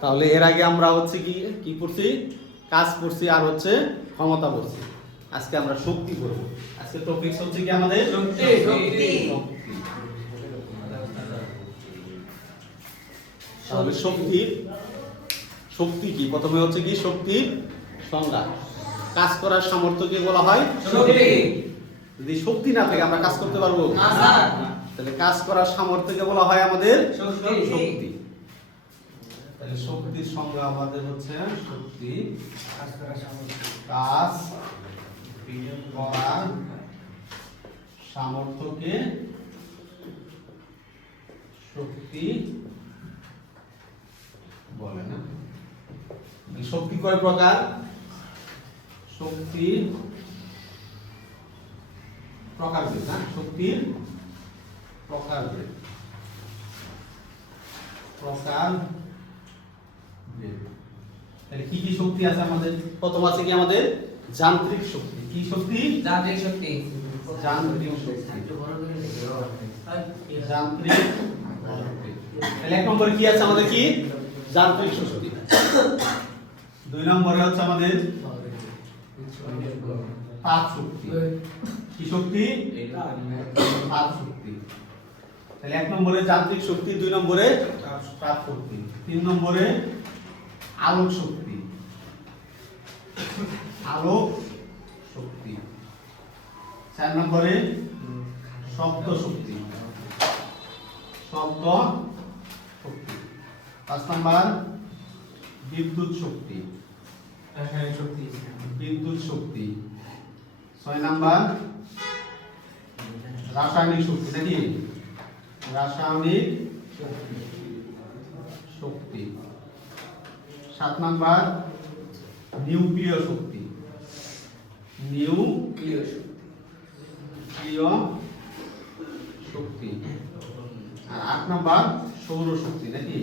তাহলে এর আগে আমরা হচ্ছে কি কি পড়ছি, কাজ পড়ছি আর হচ্ছে ক্ষমতা পড়ছি। আজকে আমরা শক্তি পড়ব। আজকে টপিকস হচ্ছে কি আমাদের শক্তি। তাহলে শক্তি কি, প্রথমে হচ্ছে কি শক্তির সংজ্ঞা। কাজ করার সামর্থ্যকে বলা হয় শক্তি। যদি শক্তি না থাকে আমরা কাজ করতে পারবো না স্যার। তাহলে কাজ করার সামর্থ্যকে বলা হয় আমাদের শক্তি। তাহলে শক্তির সংজ্ঞা আমাদের হচ্ছে শক্তি কাজ করার সামর্থ্য। কাজ করার সামর্থ্যকে শক্তি বলে না। এই শক্তি কয় প্রকার? শক্তির প্রকারভেদ, না শক্তির প্রকারভেদ। তাহলে কি কি শক্তি আছে আমাদের? প্রথম আছে কি আমাদের যান্ত্রিক শক্তি। কি শক্তি? যান্ত্রিক শক্তি। যান্ত্রিক শক্তি। যান্ত্রিক শক্তি। তাহলে এক নম্বরে কি আছে আমাদের? কি যান্ত্রিক শক্তি। দুই নম্বরে হচ্ছে আমাদের তাপ শক্তি। কি শক্তি? তাপ শক্তি। তাহলে এক নম্বরে যান্ত্রিক শক্তি, দুই নম্বরে তাপ শক্তি, তিন নম্বরে আলোক শক্তি। আলোক শক্তি। চার নম্বরে শব্দ শক্তি। শব্দ শক্তি। পাঁচ নম্বর বিদ্যুৎ শক্তি। রাসায়নিক শক্তি। বিদ্যুৎ শক্তি। ছয় নম্বর রাসায়নিক শক্তি, নাকি রাসায়নিক শক্তি। সাত নম্বর নিউক্লিয় শক্তি। নিউক্লিয় শক্তি। আর আট নম্বর সৌর শক্তি, নাকি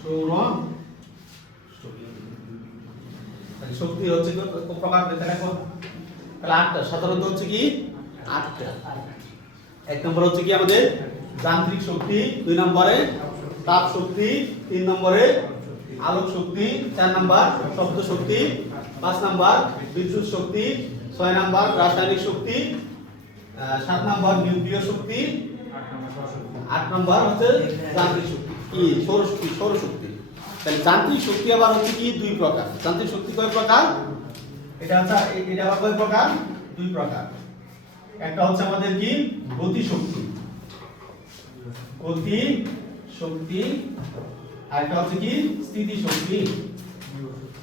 সৌর শক্তি। তাহলে শক্তি হচ্ছে প্রকার তাহলে আটটা, সাধারণত হচ্ছে কি আটটা। এক নম্বর হচ্ছে কি আমাদের যান্ত্রিক শক্তি, দুই নম্বরে তাপ শক্তি, তিন নম্বরে আলোক শক্তি, চার নম্বর শব্দ শক্তি, পাঁচ নম্বর বিদ্যুৎ শক্তি, ছয় নম্বর রাসায়নিক শক্তি, সাত নম্বর নিউক্লিয় শক্তি, আট নম্বর হচ্ছে যান্ত্রিক শক্তি কি সৌরশক্তি। সৌরশক্তি। তাহলে যান্ত্রিক শক্তি আবার হচ্ছে কি দুই প্রকার। যান্ত্রিক শক্তি কয় প্রকার? এটা হচ্ছে এটা আবার কয় প্রকার? দুই প্রকার। একটা হচ্ছে আমাদের কি গতি শক্তি। গতি শক্তি। আর একটা হচ্ছে কি স্থিতি শক্তি।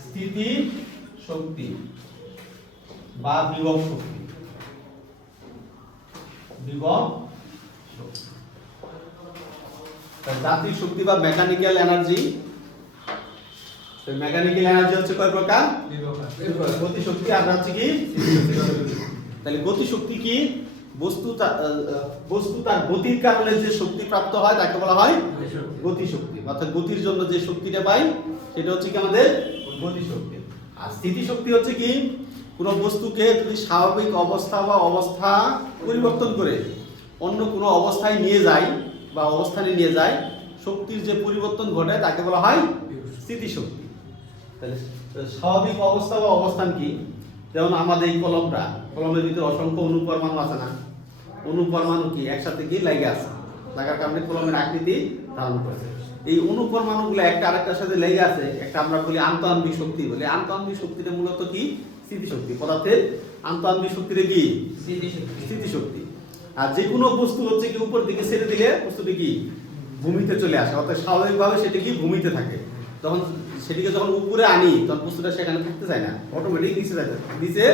স্থিতি শক্তি বা বিভব শক্তি। বিভব শক্তি। যান্ত্রিক শক্তি বা মেকানিক্যাল এনার্জি। মেকানিক্যাল এনার্জি হচ্ছে কয় প্রকার? গতি শক্তি আর হচ্ছে কি স্থিতি শক্তি। তাহলে গতি শক্তি কি? বস্তু তার গতির কারণে যে শক্তি প্রাপ্ত হয় তাকে বলা হয় গতি শক্তি। অর্থাৎ গতির জন্য যে শক্তিটা পাই সেটা হচ্ছে কি আমাদের গতি শক্তি। আর স্থিতি শক্তি হচ্ছে কি কোনো বস্তুকে যদি স্বাভাবিক অবস্থা বা অবস্থা পরিবর্তন করে অন্য কোনো অবস্থায় নিয়ে যায় বা অবস্থানে নিয়ে যায়, শক্তির যে পরিবর্তন ঘটে তাকে বলা হয় স্থিতি শক্তি। তাহলে স্বাভাবিক অবস্থা বা অবস্থান কি? যেমন আমাদের এই কলমের ভিতরে অসংখ্য অনুপরমাণু আছে না? অনুপরমাণু কি একসাথে কি লেগে আছে, লাগার কারণে কলমের আকৃতি ধারণ করেছে। এই অনুপরমাণুগুলো একটা আরেকটার সাথে লেগে আছে, একটা আমরা বলি আন্তঃআণবিক শক্তি বলি। আন্তঃআণবিক শক্তিটা মূলত কি স্থিতিশক্তি। পদার্থের আন্তঃআণবিক শক্তিটা কি স্থিতিশক্তি। আর যে কোনো বস্তু হচ্ছে কি উপর দিকে ছেড়ে দিলে বস্তুটি কি ভূমিতে চলে আসে, অর্থাৎ স্বাভাবিকভাবে সেটি কি ভূমিতে থাকে। সেটিকে যখন উপরে আনি তখন বস্তুটা সেখানে থাকতে চায় না, অটোমেটিক নিচে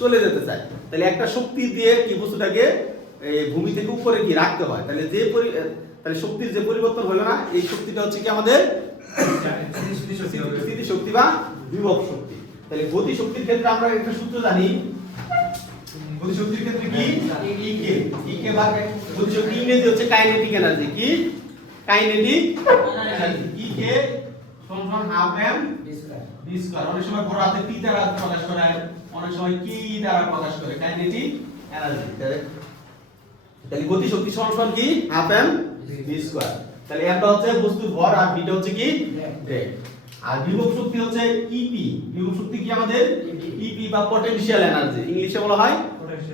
চলে যেতে চায়। তাহলে একটা শক্তি দিয়ে কি বস্তুটাকে ভূমি থেকে উপরে কি রাখতে হয়। তাহলে শক্তির যে পরিবর্তন হলো না, এই শক্তিটা হচ্ছে কি আমাদের স্থিতি শক্তি বা বিভব শক্তি। তাহলে গতি শক্তির ক্ষেত্রে আমরা একটা সূত্র জানি। গতি শক্তির ক্ষেত্রে কি ইকে ভাগ গতি শক্তি ইংরেজি হচ্ছে কাইনেটিক এনার্জি। কি কাইনেটিক এনার্জি। ইকে সমান হাফ এম ভি স্কয়ার। অনেক সময় বড় হাতে টি দ্বারা প্রকাশ করা হয়, অনেক সময় কি দ্বারা প্রকাশ করে, কাইনেটিক এনার্জি। তাহলে গতি শক্তি সমান কি হাফ এম ভি স্কয়ার। তাহলে এমটা হচ্ছে বস্তুর ভর আর বিটা হচ্ছে কি ড্যাগ। আর বিভব শক্তি হচ্ছে ইপি। বিভব শক্তি কি আমাদের ইপি বা পটেনশিয়াল এনার্জি, ইংলিশে বলা হয়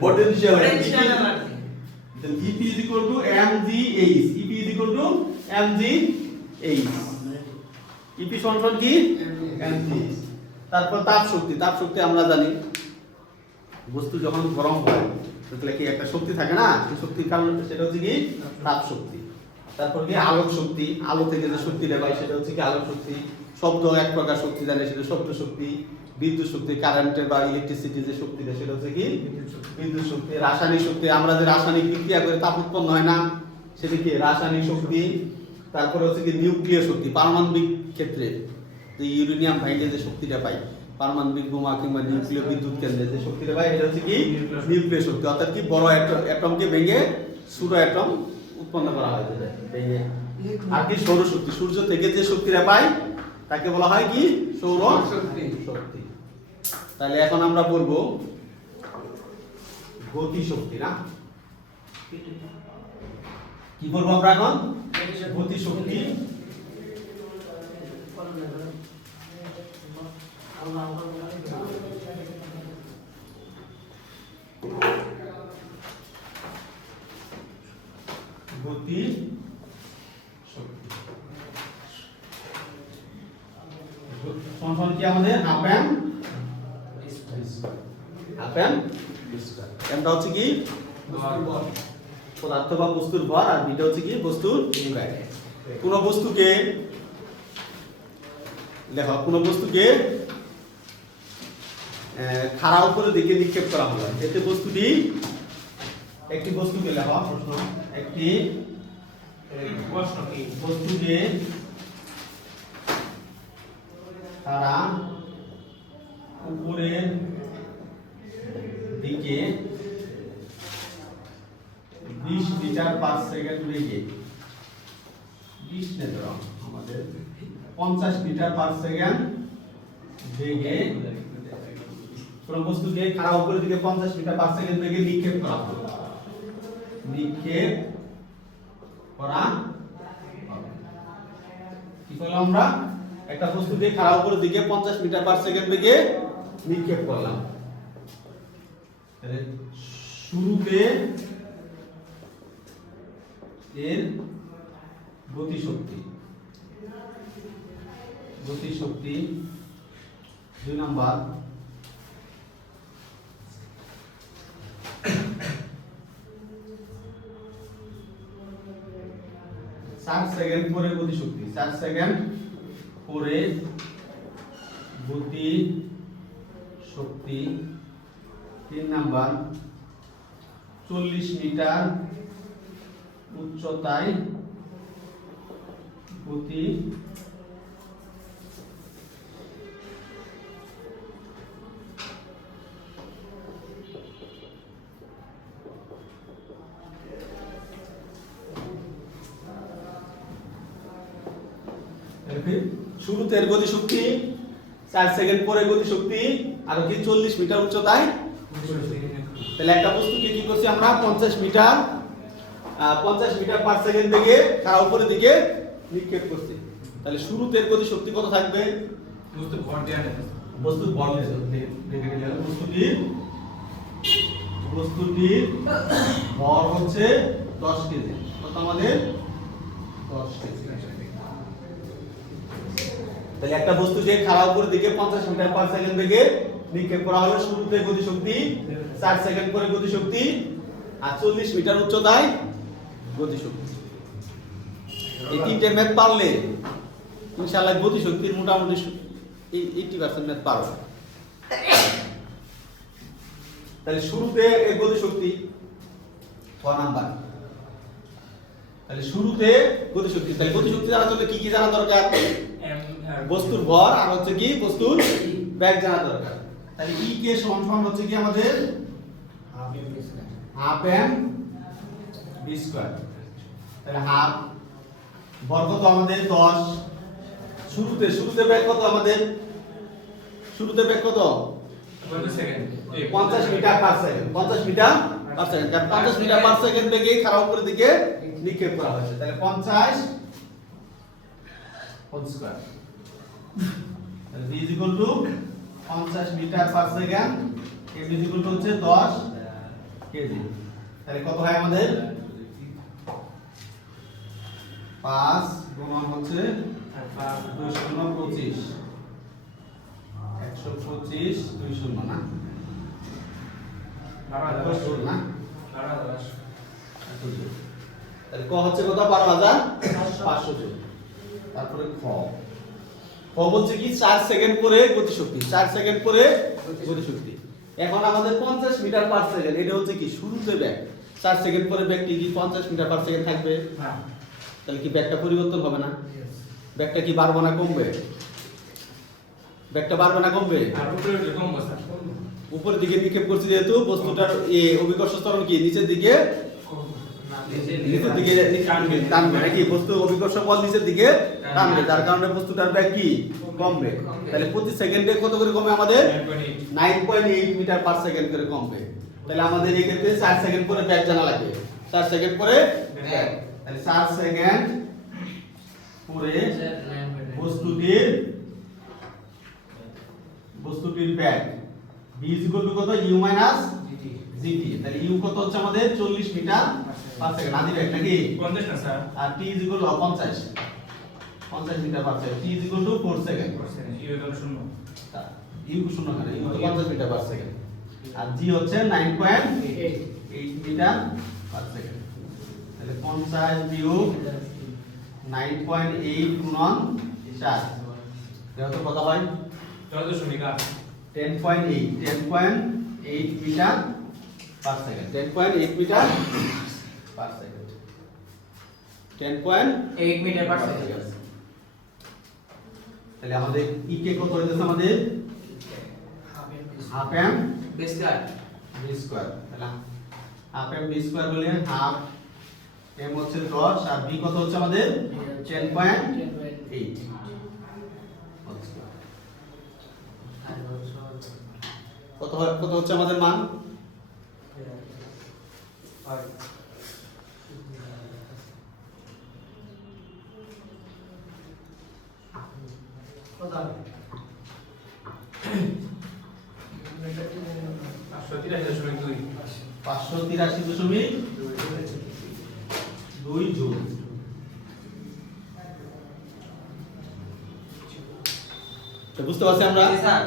potential energy. then EP is equal to mgh, EP is equal to mgh, EP সমান কি mgh। তারপর তাপ শক্তি। তাপ শক্তি আমরা জানি বস্তু যখন গরম হয় তাহলে কি একটা শক্তি থাকে না, সেই শক্তির কারণ সেটা হচ্ছে কি তাপ শক্তি। তারপর কি আলোক শক্তি, আলো থেকে যে শক্তিটা পাই সেটা হচ্ছে কি আলোক শক্তি। শব্দ এক প্রকার শক্তি জানি, সেটা শব্দ শক্তি। বিদ্যুৎ শক্তি, কারেন্টের বা ইলেকট্রিসিটি যে শক্তিটা সেটা হচ্ছে কি বিদ্যুৎ শক্তি। রাসায়নিক শক্তি, আমরা যে রাসায়নিক বিক্রিয়া করে তাপ উৎপন্ন হয় না সেটা কি রাসায়নিক শক্তি। তারপর হচ্ছে কি নিউক্লিয় শক্তি, পারমাণবিক ক্ষেত্রে যে ইউরেনিয়াম ভাঙে যে শক্তিটা পাই, পারমাণবিক বোমা কিংবা নিউক্লিয় বিদ্যুৎ কেন্দ্রে যে শক্তিটা পাই এটা হচ্ছে কি নিউক্লিয় শক্তি। অর্থাৎ কি বড় অ্যাটমকে ভেঙে ছোট অ্যাটম উৎপন্ন করা হয় যেটা ভেঙে। আর কি সৌরশক্তি, সূর্য থেকে যে শক্তিটা পাই তাকে বলা হয় কি সৌর শক্তি। তাহলে এখন আমরা বলবো গতি শক্তি না, কি বলবো আমরা এখন গতি শক্তি। গতি শক্তি সমান কি আমাদের হাফ এম এমটা হচ্ছে কি পদার্থ বা বস্তুর ভর আর বিটা হচ্ছে কি বস্তুর ব্যাগ। কোন বস্তুকে দেখো, কোন বস্তুকে খাড়া উপরে দিকে নিক্ষেপ করা হলো, এতে বস্তুটি একটি বস্তুকে লেখা প্রশ্ন, একটি বস্তুকে খাড়া উপরের দিকে 20 মিটার পার সেকেন্ড বেগে, 20 না ধরো আমাদের 50 মিটার পার সেকেন্ড বেগে কোন বস্তুকে খাড়া উপরের দিকে 50 মিটার পার সেকেন্ড বেগে নিক্ষেপ করা হবে। নিক্ষেপ করা কি করলাম আমরা, একটা বস্তুকে খাড়া উপরের দিকে 50 মিটার পার সেকেন্ড বেগে নিক্ষেপ করলাম। শুরুতে এর গতি শক্তি 2 নাম্বার, ষাট সেকেন্ড পরে গতি শক্তি, 4 সেকেন্ড পরে গতি শক্তি। 3 নাম্বার, 40 মিটার উচ্চতায় গতি শুরুতে এর গতি শক্তি 4 সেকেন্ড পরে গতি শক্তি আর কি 40 মিটার উচ্চতায়। তাহলে একটা বস্তুকে কি করছি আমরা 50 মিটার পার সেকেন্ড বেগে খাড়া উপরের দিকে নিক্ষেপ করছি। তাহলে শুরুতে এর গতি শক্তি কত থাকবে, বস্তুর ভর বস্তুটির ভর হচ্ছে 10 কেজি, কত আমাদের 10 কেজি। তাহলে একটা বস্তুকে খাড়া উপরের দিকে 50 মিটার পার সেকেন্ড বেগে নিক্ষেপ করা হলো, শুরুতে গতি শক্তি 4 সেকেন্ড পরে গতি শক্তি আর 40 মিটার উচ্চতায় গতি শক্তি। এই তিনটে ম্যাথ পারলে ইনশাআল্লাহ গতি শক্তির মোটামুটি 80% ম্যাথ পারবে। তাহলে শুরুতে এর গতি শক্তি 6 নাম্বার। তাহলে শুরুতে গতি শক্তি, তাহলে গতি শক্তি জানার জন্য কি কি জানা দরকার, বস্তুর ভর আর হচ্ছে কি বস্তুর ব্যাগ জানা দরকার। তাহলে ই কে সমান হচ্ছে কি আমাদের হাফ এম ভি স্কয়ার। তাহলে হাফ বর্গ তো আমাদের 10, শুরুতে ব্যাগ কত আমাদের, শুরুতে ব্যাগ কত 50 metre per second, 50 metre per second, কারণ 50 মিটার পার সেকেন্ড বেগে খাড়া উপরের দিকে নিক্ষেপ করা হয়েছে। তাহলে 50 হোল স্কয়ার তাহলে v is equal to 50 metre per second m is equal to হচ্ছে 10 কেজি তাহলে কত হয় আমাদের 5 গুণন হচ্ছে 225 125 200 না 12 না তাহলে ক হচ্ছে কত 12500 জুল তারপরে খ খ বলছে কি 4 সেকেন্ড পরে গতিশক্তি 4 সেকেন্ড পরে গতিশক্তি এখন আমাদের 50 মিটার পার সেকেন্ড এটা হচ্ছে কি শুরুতে ব্যাক 4 সেকেন্ড পরে ব্যাকটি কি 50 মিটার পার সেকেন্ড থাকবে না তাহলে কি ব্যাকটা পরিবর্তন হবে না ব্যাকটা কি বাড়বে না কমবে ব্যাকটা বাড়বে না কমবে আর উপরে যে কম বসা উপরের দিকে নিক্ষেপ করছি যেহেতু বস্তুটার অভিকর্ষ ত্বরণ কি নিচের দিকে নিচের দিকে টানবে নাকি বস্তু অভিকর্ষ বল নিচের দিকে টানবে যার কারণে বস্তুটার ব্যাক কি কমবে তাহলে প্রতি সেকেন্ডে কত করে কমে আমাদের 9.8 মিটার পার সেকেন্ড করে কমবে তাহলে আমাদের এই ক্ষেত্রে 4 সেকেন্ড পরে ব্যাক জানা লাগবে 4 সেকেন্ড পরে ব্যাক তাহলে 4 সেকেন্ড পরে বস্তুটির ব্যাক b = কত u - gt তাহলে u কত হচ্ছে আমাদের 40 মিটার পার সেকেন্ড আদি ব্যাক নাকি 50 না স্যার আর t = 50 metre per second t = 4 second U এর শূন্য u শূন্য করে u তো 50 মিটার পার সেকেন্ড আর g হচ্ছে 9.8 মিটার পার সেকেন্ড তাহলে 50 বিয়োগ 9.8 গুণন 4 এটা তো কত হয় 10.8 metre per second 10.8 metre per second 8 metre per second তাহলে আমাদের ই কে কত হইতেছে আমাদের হাফ এম বেস কার b স্কয়ার তাহলে হাফ এম b স্কয়ার বলে হাফ এম হচ্ছে 10 আর b কত হচ্ছে আমাদের 10.8 কত হচ্ছে আমাদের মান কত 583.2 জুল তো বুঝতে পারছি আমরা স্যার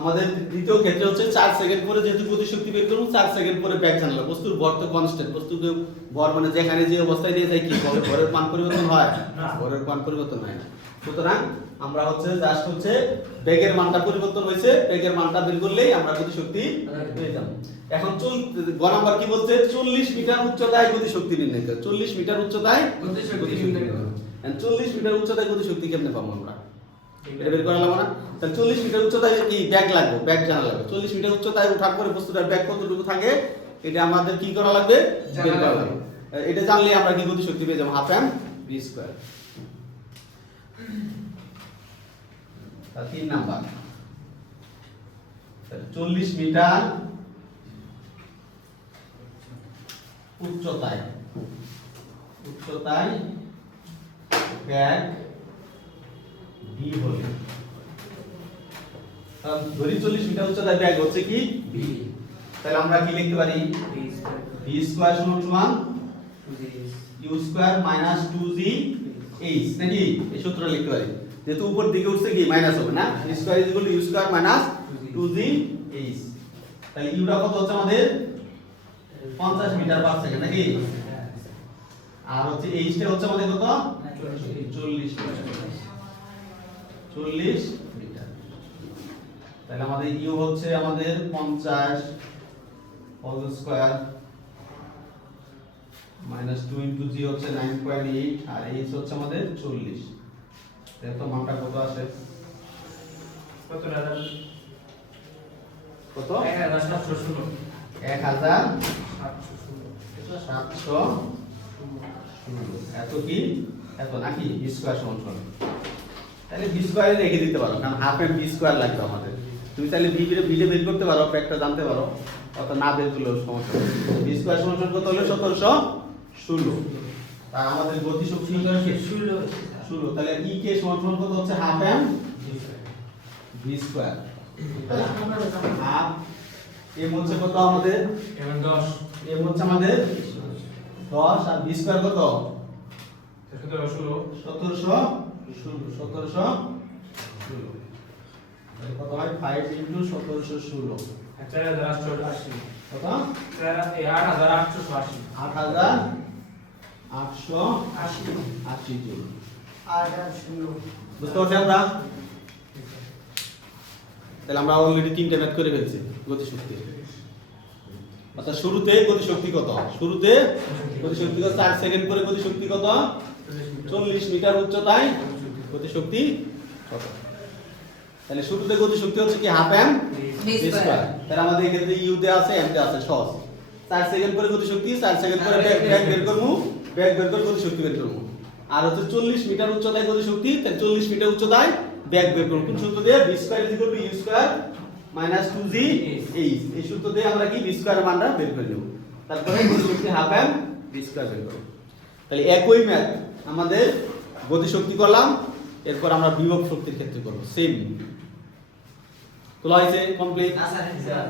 আমাদের দ্বিতীয় ক্ষেত্রে হচ্ছে 4 সেকেন্ড পরে যেহেতু গতিশক্তি বের করব 4 সেকেন্ড পরে ব্যাক জানলা বস্তুর ভর তো কনস্ট্যান্ট বস্তুকে ভর মানে যেখানে যে অবস্থায় দিয়ে যায় কি ভরের মান পরিবর্তন হয় না। ভরের মান পরিবর্তন হয় না সুতরাং আমরা হচ্ছে জাস্ট হচ্ছে বেগের মানটা পরিবর্তন হয়েছে বেগের মানটা বের করলেই আমরা গতিশক্তি পেয়ে যাব এখন গ নাম্বার কি বলছে 40 মিটার উচ্চতায় গতিশক্তি নির্ণয় করো 40 মিটার উচ্চতায় গতিশক্তি নির্ণয় করো। 40 মিটার উচ্চতায় গতিশক্তি কেমনে পাবো আমরা এটা বের করা লাগবে না তাহলে 40 মিটার উচ্চতায় কি ব্যাক লাগবে ব্যাক জানা লাগবে 40 মিটার উচ্চতায় ওঠার পরে বস্তুটার ব্যাক কতটুকু থাকে এটা আমাদের কি করা লাগবে বের করা লাগবে এটা জানলে আমরা কি গতিশক্তি পেয়ে যাব হাফ এম v স্কয়ার তাহলে 3 নাম্বার 40 মিটার উচ্চতায় ব্যাক b হলে কারণ ধরি 40 মিটার উচ্চতায় ব্যাক হচ্ছে কি b তাহলে আমরা কি লিখতে পারি b স্কয়ার সমান u square minus 2g h নাকি এই সূত্র লিখতে পারি যেহেতু উপর দিকে উঠছে কি মাইনাস হবে না b square u square minus 2g h তাহলে u টা কত হচ্ছে আমাদের 50 মিটার পার সেকেন্ড নাকি আর হচ্ছে h টা হচ্ছে আমাদের কত 40 মিটার তাহলে আমাদের u হচ্ছে আমাদের 50 whole square minus 2 into g হচ্ছে 9.8 আর h হচ্ছে আমাদের 40 তাহলে তো মানটা কত আসে কত দাদা কত 1700 এত কি এত নাকি b স্কয়ার সমান তাহলে b স্কয়ারে রেখে দিতে পারো কারণ হাফ এম b স্কয়ার লাগবে আমাদের তুমি তাহলে b বের করতে পারো একটা জানতে পারো অত না বের করলেও সমস্যা নেই b স্কয়ার সমান কত হলো 1716 তার আমাদের গতিশক্তি 16 16 তাহলে ই কে সমান কত হচ্ছে half M V square half M হচ্ছে কত আমাদের এমন 10 এম হচ্ছে আমাদের 10 আর ভি স্কয়ার কত 1716 তাহলে কত হয় 5 1716 4880 কত 8880 8880 জুল বুঝতে পারছি আমরা তাহলে আমরা অলরেডি তিনটে ম্যাথ করে ফেলছি গতিশক্তি আচ্ছা শুরুতে গতিশক্তি কত শুরুতে গতিশক্তি কত 4 সেকেন্ড করে গতিশক্তি কত 40 মিটার উচ্চতায় গতিশক্তি কত তাহলে শুরুতে গতিশক্তি হচ্ছে কি হাফ এম ভি স্কয়ার তাহলে আমাদের এখানে ইউ তে আছে এম তে আছে সহজ 4 সেকেন্ড করে গতিশক্তি 4 সেকেন্ড করে ব্যাক বের করব ব্যাক বের করে গতিশক্তি বের করব আর হচ্ছে 40 মিটার উচ্চতায় গতিশক্তি তাহলে 40 মিটার উচ্চতায় ব্যাক বের করব কোন সূত্র দিয়ে V square U square -2g H এই সূত্র দিয়ে আমরা কি ভি স্কয়ার মানটা বের করে নেব তারপরে গতিশক্তি হাফ এম ভি স্কয়ার বের করব তাহলে একই ম্যাথ আমাদের গতিশক্তি করলাম এরপর আমরা বিভব শক্তির ক্ষেত্রে করব সেম তোলা হয়েছে কমপ্লিট না স্যার